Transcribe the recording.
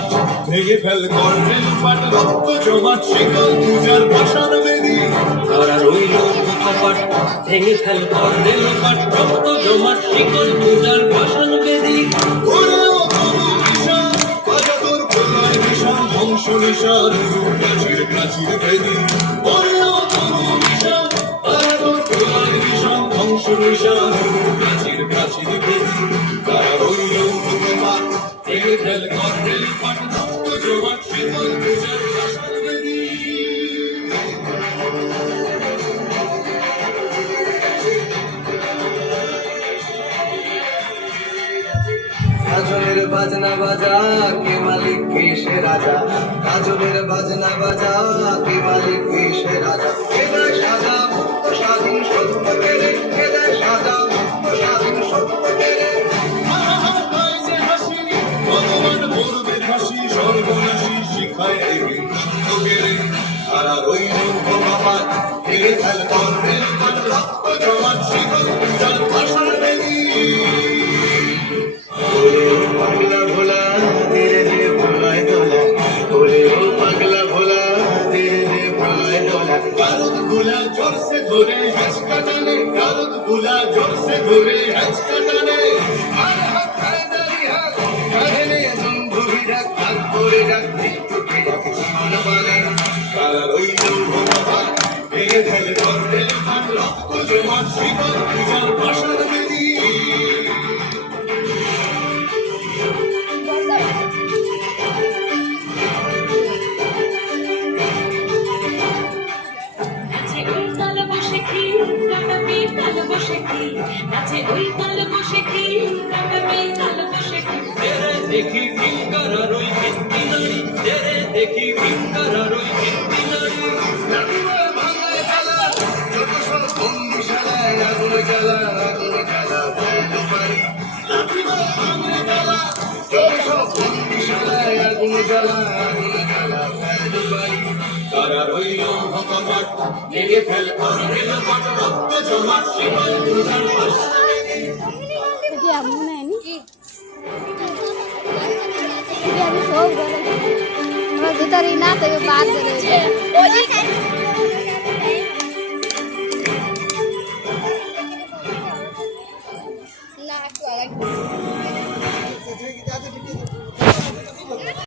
কপাট ভেঙে ফেল কর রেলপাট রক্ত জমাট শিকল পূজার ভাষার বেদি তারা রইল কপাট ভেঙে ফেল কর রেলপাট রক্ত জমাট শিকল পূজার ভাষার বেদি ধ্বংস নিশান প্রাচীর প্রাচীর বেদি ধ্বংস নিশান প্রাচীর প্রাচীর বেদি তারা রইল কপাট ভেঙে ফেল কর রেলপাট রক্ত জমাট শিকল পূজার ভাষার বেদি কাজলের বাজনা বাজা কে মালিক কে সে রাজা কাজলের বাজনা বাজা কে মালিক কে সে রাজা কে দেয় সাজা মুক্ত স্বাধীন সত্য পেরে কে দেয় সাজা মুক্ত স্বাধীন সত্য পেরে ভগবান বলবে ফাঁসি সর্বনাশী শিখায় তারা রইল কপাট ভেঙে ফেল কর রেলপাট রক্ত জমাট শিকল পূজার ভাষার বেদি পাগলা ভোলা ধীরে ধীরে ভোলায় দোলা ওরে ও পাগলা ভোলা ধীরে ধীরে ভোলায় দোলা গারদ গুলা জোর সে ধরে হেঁচকা টানে গারদ গুলা জোর সে ধরে হেঁচকা টানে আর হাত খায় দাড়ি হাত কাঁধে নিয়ে বন্ধুবি ডাক হাত করে ডাক চোখে ডাক জীবন মানে তারা রইল কপাট ভেঙে ফেল কর রেলপাট রক্ত জমাট শিকল পূজার ভাষার বেদি নাচে ওই তাল বসে কি কাটাবি তাল বসে কি নাচে ওই তাল বসে কি কাটাবি তাল বসে কি তেরে দেখি কিঙ্কারার ওই কীর্তি নারী তেরে দেখি কিঙ্কারার ওই কীর্তি নারী লাঠিমার ভাঙায় খেলা যত সব বন্দিশালায় আগুন জ্বালা ভেল পারি লাঠিমার ভাঙায় খেলা যত সব বন্দিশালায় আগুন জ্বালা ভেল পারি তারা রইল কপাট ভেঙে ফেল কর রেলপাট রক্ত জমাট শিকল পূজার ভাষার বেদি এটি এমন হয়নি এটি আমি সব করে আমরা ভিতরে না তো বাদ করে